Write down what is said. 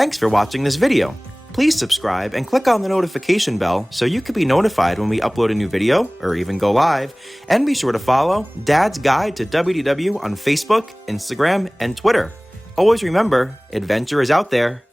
Thanks for watching this video. Please subscribe and click on the notification bell so you can be notified when we upload a new video or even go live. And be sure to follow Dad's Guide to WDW on Facebook, Instagram, and Twitter. Always remember, adventure is out there.